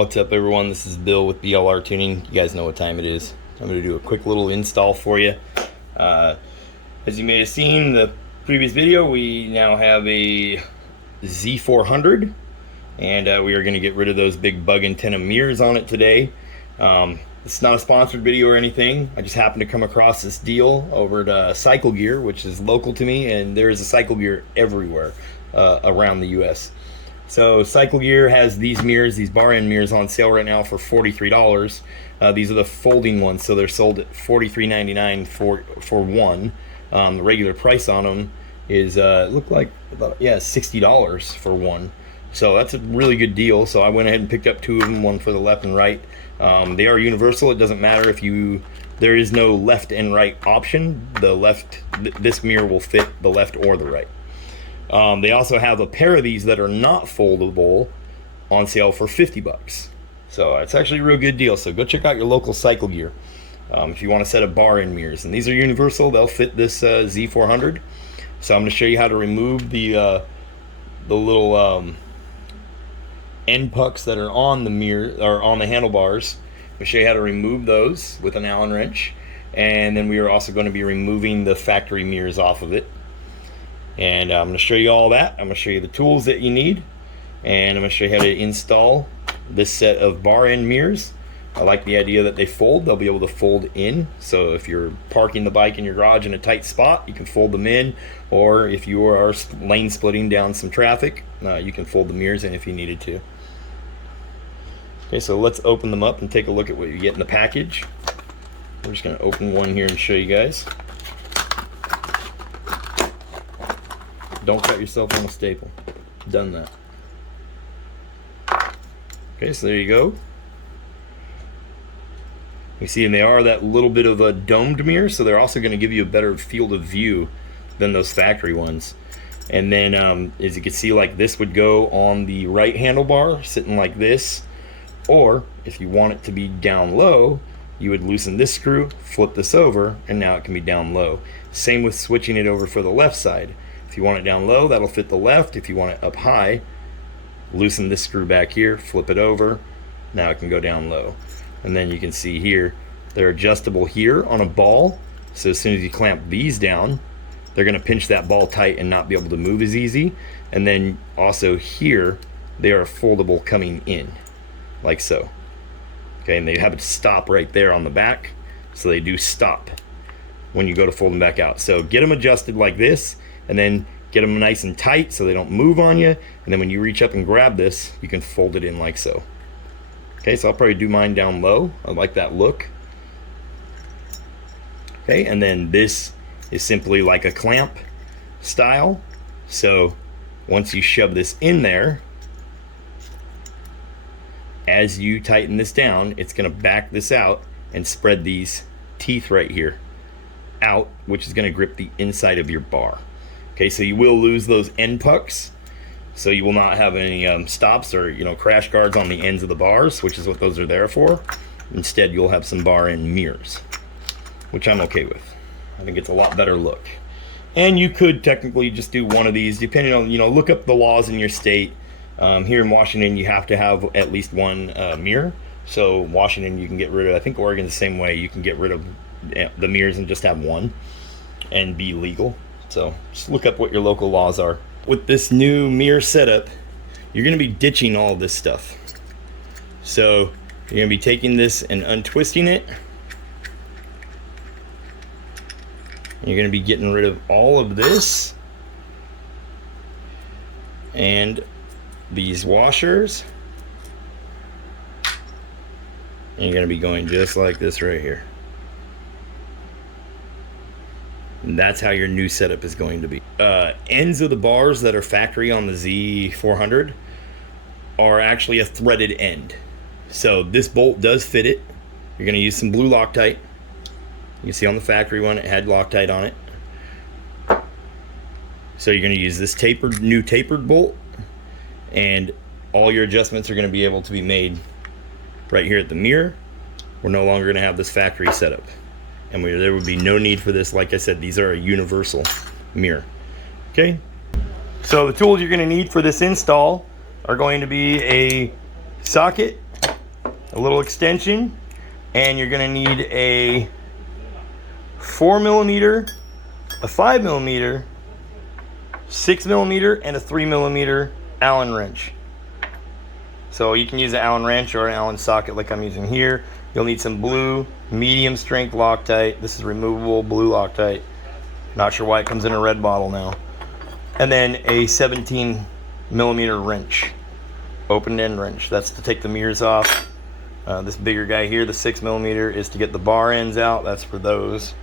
What's up, everyone? This is Bill with BLR Tuning. You guys know what time it is. I'm going to do a quick little install for you. As you may have seen in the previous video, we now have a Z400, and we are going to get rid of those big bug antenna mirrors on it today. It's not a sponsored video or anything. I just happened to come across this deal over at Cycle Gear, which is local to me, and there is a Cycle Gear everywhere around the US. So Cycle Gear has these mirrors, these bar end mirrors, on sale right now for $43. These are the folding ones, so they're sold at $43.99 for one. The regular price on them is look like about $60 for one. So that's a really good deal. So I went ahead and picked up two of them, one for the left and right. They are universal. It doesn't matter if there is no left and right option. This mirror will fit the left or the right. They also have a pair of these that are not foldable on sale for $50. So it's actually a real good deal. So go check out your local Cycle Gear if you want a set of bar end mirrors. And these are universal. They'll fit this Z400. So I'm going to show you how to remove the little end pucks that are on the mirror or on the handlebars. I'll show you how to remove those with an Allen wrench. And then we are also going to be removing the factory mirrors off of it. And I'm going to show you all that. I'm going to show you the tools that you need, and I'm going to show you how to install this set of bar end mirrors. I like the idea that they fold. They'll be able to fold in, so if you're parking the bike in your garage in a tight spot, you can fold them in, or if you are lane splitting down some traffic, you can fold the mirrors in if you needed to. Okay, so let's open them up and take a look at what you get in the package. We're just going to open one here and show you guys. Don't cut yourself on a staple. Done that. Okay, so there you go. You see, and they are that little bit of a domed mirror, so they're also going to give you a better field of view than those factory ones. And then, as you can see, like this would go on the right handlebar, sitting like this. Or if you want it to be down low, you would loosen this screw, flip this over, and now it can be down low. Same with switching it over for the left side. If you want it down low, that'll fit the left. If you want it up high, loosen this screw back here, flip it over. Now it can go down low. And then you can see here, they're adjustable here on a ball. So as soon as you clamp these down, they're going to pinch that ball tight and not be able to move as easy. And then also here, they are foldable coming in, like so. Okay, and they have it stop right there on the back. So they do stop when you go to fold them back out. So get them adjusted like this, and then get them nice and tight so they don't move on you. And then when you reach up and grab this, you can fold it in like so. Okay, so I'll probably do mine down low. I like that look. Okay, and then this is simply like a clamp style. So once you shove this in there, as you tighten this down, it's going to back this out and spread these teeth right here out, which is going to grip the inside of your bar. Okay, so you will lose those end pucks, so you will not have any stops or crash guards on the ends of the bars, which is what those are there for. Instead, you'll have some bar end mirrors, which I'm okay with. I think it's a lot better look. And you could technically just do one of these, depending on, look up the laws in your state. Here in Washington, you have to have at least one mirror. So Washington, you can get rid of, I think Oregon's the same way. You can get rid of the mirrors and just have one and be legal. So just look up what your local laws are. With this new mirror setup, you're going to be ditching all this stuff. So you're going to be taking this and untwisting it. You're going to be getting rid of all of this and these washers. And you're going to be going just like this right here. And that's how your new setup is going to be. Ends of the bars that are factory on the Z400 are actually a threaded end. So this bolt does fit it. You're going to use some blue Loctite. You can see on the factory one, it had Loctite on it. So you're going to use this new tapered bolt, and all your adjustments are going to be able to be made right here at the mirror. We're no longer going to have this factory setup. And there would be no need for this. Like I said, these are a universal mirror. Okay, so the tools you're going to need for this install are going to be a socket a little extension, and you're gonna need a 4mm, a 5mm, 6mm, and a 3mm Allen wrench. So you can use an Allen wrench or an Allen socket like I'm using here. You'll need some blue medium strength Loctite. This is removable blue Loctite. Not sure why it comes in a red bottle now. And then a 17mm wrench, open end wrench. That's to take the mirrors off. This bigger guy here, the 6mm, is to get the bar ends out. That's for those.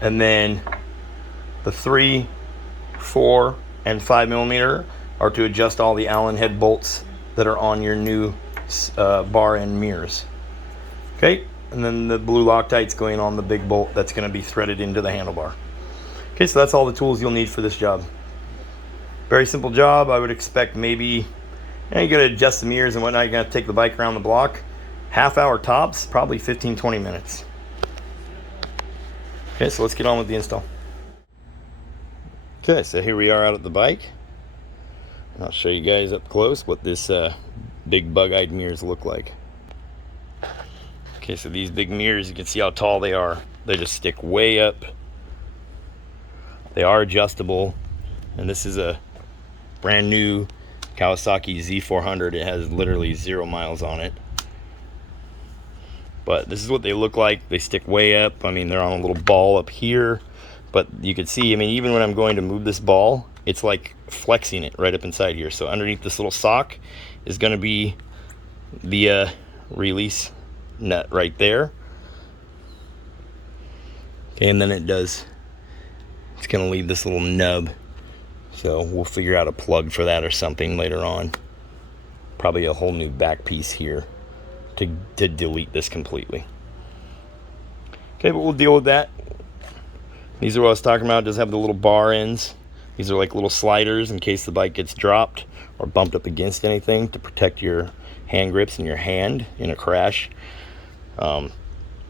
And then the 3, 4, and 5mm are to adjust all the Allen head bolts that are on your new bar end mirrors. Okay, and then the blue Loctite's going on the big bolt that's going to be threaded into the handlebar. Okay, so that's all the tools you'll need for this job. Very simple job. I would expect maybe, you gotta adjust the mirrors and whatnot. You're gonna take the bike around the block. Half hour tops, probably 15-20 minutes. Okay, so let's get on with the install. Okay, so here we are out at the bike. I'll show you guys up close what this big bug-eyed mirrors look like. Okay, so these big mirrors, you can see how tall they are. They just stick way up. They are adjustable, and this is a brand new Kawasaki Z400. It has literally 0 miles on it. But this is what they look like. They stick way up. I mean, they're on a little ball up here. But you can see, I mean, even when I'm going to move this ball, it's like flexing it right up inside here. So underneath this little sock is going to be the release nut right there. Okay, and then it's going to leave this little nub. So we'll figure out a plug for that or something later on. Probably a whole new back piece here to delete this completely. Okay, but we'll deal with that. These are what I was talking about. It does have the little bar ends. These are like little sliders in case the bike gets dropped or bumped up against anything to protect your hand grips and your hand in a crash.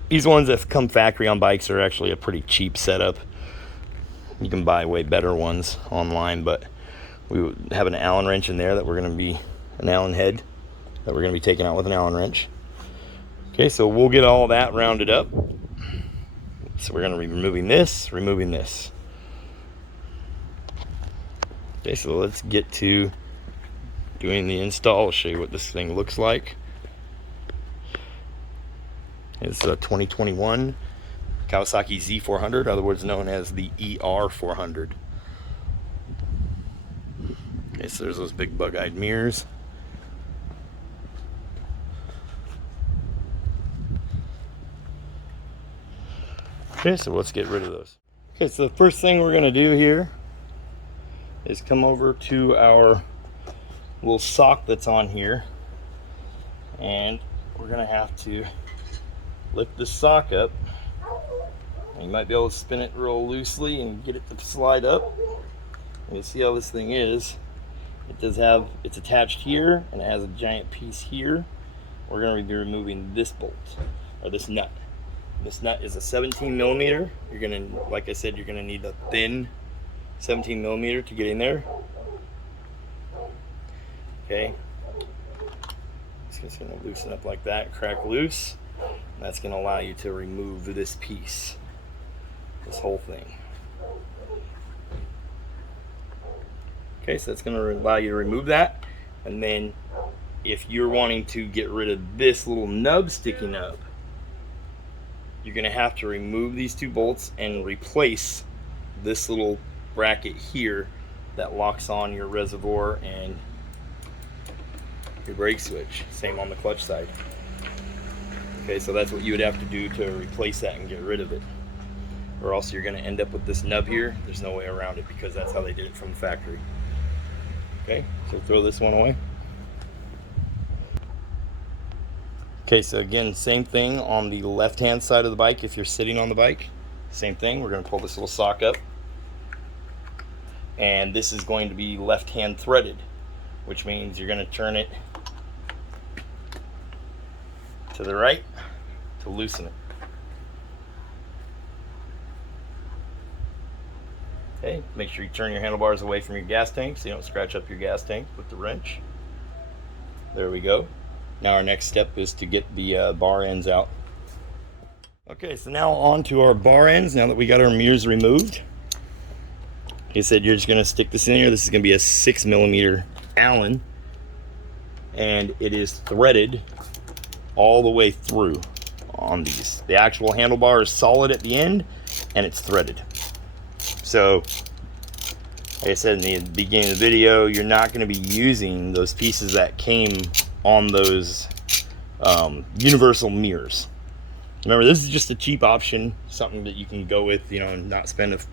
These ones that come factory on bikes are actually a pretty cheap setup. You can buy way better ones online, but we have an Allen wrench in there that we're going to be, an Allen head that we're going to be taking out with an Allen wrench. Okay, so we'll get all that rounded up. So we're going to be removing this. Okay, so let's get to doing the install. I'll show you what this thing looks like. It's a 2021 Kawasaki Z400, otherwise known as the ER400. Okay, so there's those big bug-eyed mirrors. Okay, so let's get rid of those. Okay, so the first thing we're going to do here is come over to our little sock that's on here, and we're going to have to lift this sock up. You might be able to spin it real loosely and get it to slide up. And you see how this thing is. It does have, it's attached here, and it has a giant piece here. We're going to be removing this bolt, or this nut. This nut is a 17mm. You're going to, like I said, you're going to need a thin 17mm to get in there. Okay. It's just going to loosen up like that, crack loose. And that's going to allow you to remove this piece, this whole thing. Okay, so that's going to allow you to remove that. And then if you're wanting to get rid of this little nub sticking up, you're going to have to remove these two bolts and replace this little bracket here that locks on your reservoir and your brake switch. Same on the clutch side. Okay, so that's what you would have to do to replace that and get rid of it. Or else you're going to end up with this nub here. There's no way around it because that's how they did it from the factory. Okay, so throw this one away. Okay, so again, same thing on the left-hand side of the bike. If you're sitting on the bike, same thing. We're going to pull this little sock up. And this is going to be left-hand threaded, which means you're going to turn it to the right to loosen it. Okay, make sure you turn your handlebars away from your gas tank so you don't scratch up your gas tank with the wrench. There we go. Now our next step is to get the bar ends out. Okay, so now on to our bar ends. Now that we got our mirrors removed, like I said, you're just gonna stick this in here. This is gonna be a 6mm Allen, and it is threaded all the way through on these. The actual handlebar is solid at the end, and it's threaded. So, like I said in the beginning of the video, you're not gonna be using those pieces that came on those universal mirrors. Remember, this is just a cheap option, something that you can go with, you know, and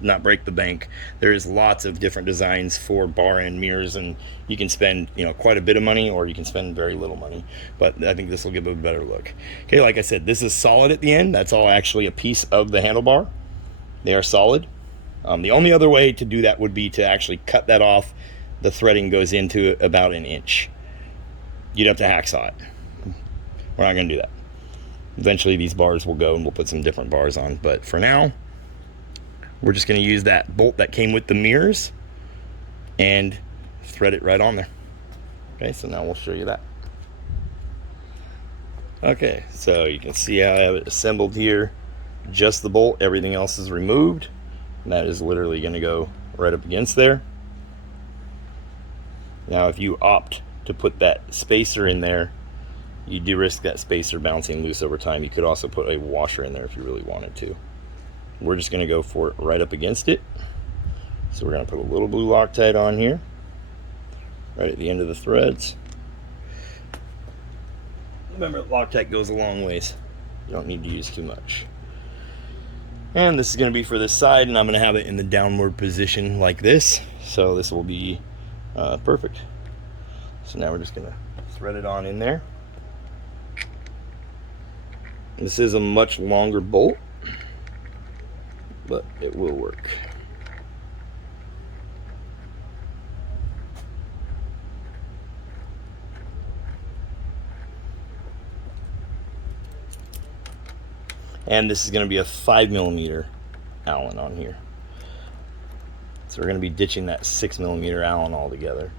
not break the bank. There's lots of different designs for bar end mirrors, and you can spend, you know, quite a bit of money, or you can spend very little money. But I think this will give a better look. Okay, like I said, this is solid at the end. That's all actually a piece of the handlebar. They are solid. The only other way to do that would be to actually cut that off. The threading goes into about an inch. You'd have to hacksaw it. We're not going to do that. Eventually these bars will go and we'll put some different bars on, but for now we're just going to use that bolt that came with the mirrors and thread it right on there. Okay, so now we'll show you that. Okay, so you can see how I have it assembled here. Just the bolt, everything else is removed, and that is literally going to go right up against there. Now if you opt to put that spacer in there, you do risk that spacer bouncing loose over time. You could also put a washer in there if you really wanted to. We're just going to go for it right up against it. So we're going to put a little blue Loctite on here, right at the end of the threads. Remember, Loctite goes a long ways. You don't need to use too much. And this is going to be for this side, and I'm going to have it in the downward position like this. So this will be perfect. So now we're just going to thread it on in there. This is a much longer bolt, but it will work. And this is going to be a 5mm Allen on here. So we're going to be ditching that 6mm Allen altogether.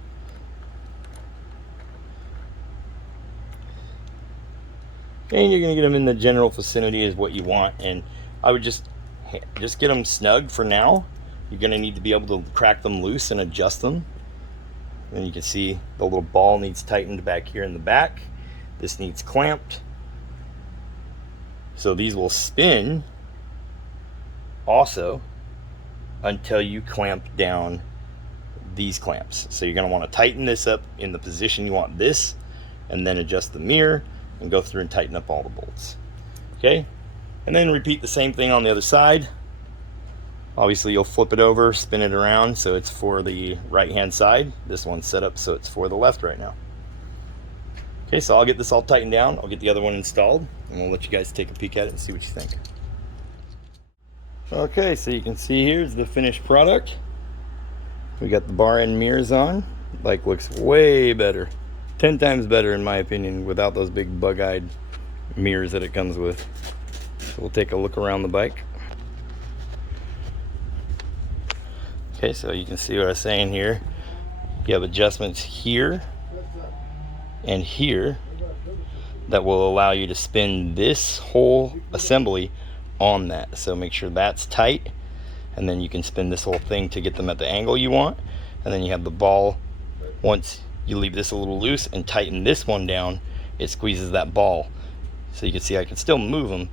And you're going to get them in the general vicinity is what you want, and I would just get them snug for now. You're going to need to be able to crack them loose and adjust them. And you can see the little ball needs tightened back here in the back. This needs clamped. So these will spin also until you clamp down these clamps. So you're going to want to tighten this up in the position you want this, and then adjust the mirror and go through and tighten up all the bolts. Okay, and then repeat the same thing on the other side. Obviously you'll flip it over, spin it around so it's for the right hand side. This one's set up so it's for the left right now. Okay, so I'll get this all tightened down, I'll get the other one installed, and we'll let you guys take a peek at it and see what you think. Okay, so you can see here's the finished product. We got the bar end mirrors on. Bike looks way better. 10 times better in my opinion without those big bug-eyed mirrors that it comes with. So we'll take a look around the bike. Okay, so you can see what I was saying here. You have adjustments here and here that will allow you to spin this whole assembly on that. So make sure that's tight, and then you can spin this whole thing to get them at the angle you want. And then you have the ball. Once you leave this a little loose and tighten this one down, it squeezes that ball. So you can see I can still move them,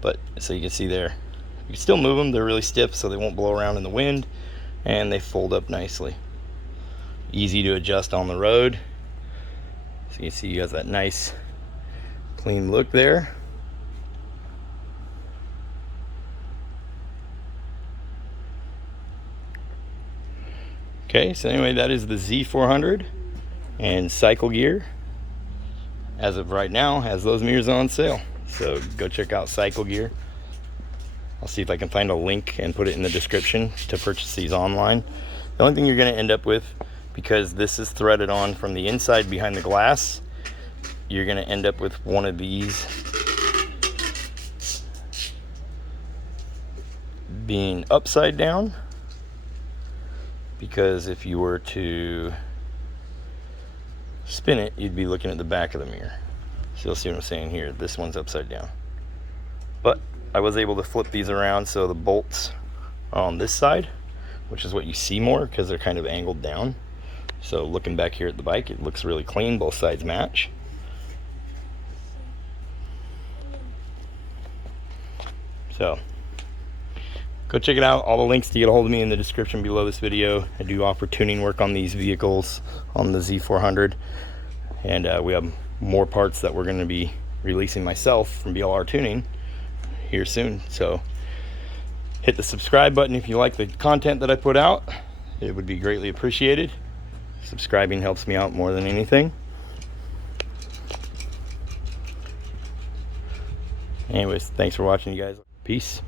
but so you can see there, you can still move them. They're really stiff so they won't blow around in the wind, and they fold up nicely. Easy to adjust on the road. So you can see you have that nice clean look there. Okay, so anyway, that is the Z400. And Cycle Gear, as of right now, has those mirrors on sale. So go check out Cycle Gear. I'll see if I can find a link and put it in the description to purchase these online. The only thing you're going to end up with, because this is threaded on from the inside behind the glass, you're going to end up with one of these being upside down, because if you were to spin it, you'd be looking at the back of the mirror. So you'll see what I'm saying here. This one's upside down. But I was able to flip these around so the bolts are on this side, which is what you see more because they're kind of angled down. So looking back here at the bike, it looks really clean. Both sides match. So go check it out. All the links to get a hold of me in the description below this video. I do offer tuning work on these vehicles on the Z400. And we have more parts that we're going to be releasing myself from BLR Tuning here soon. So hit the subscribe button if you like the content that I put out. It would be greatly appreciated. Subscribing helps me out more than anything. Anyways, thanks for watching, you guys. Peace.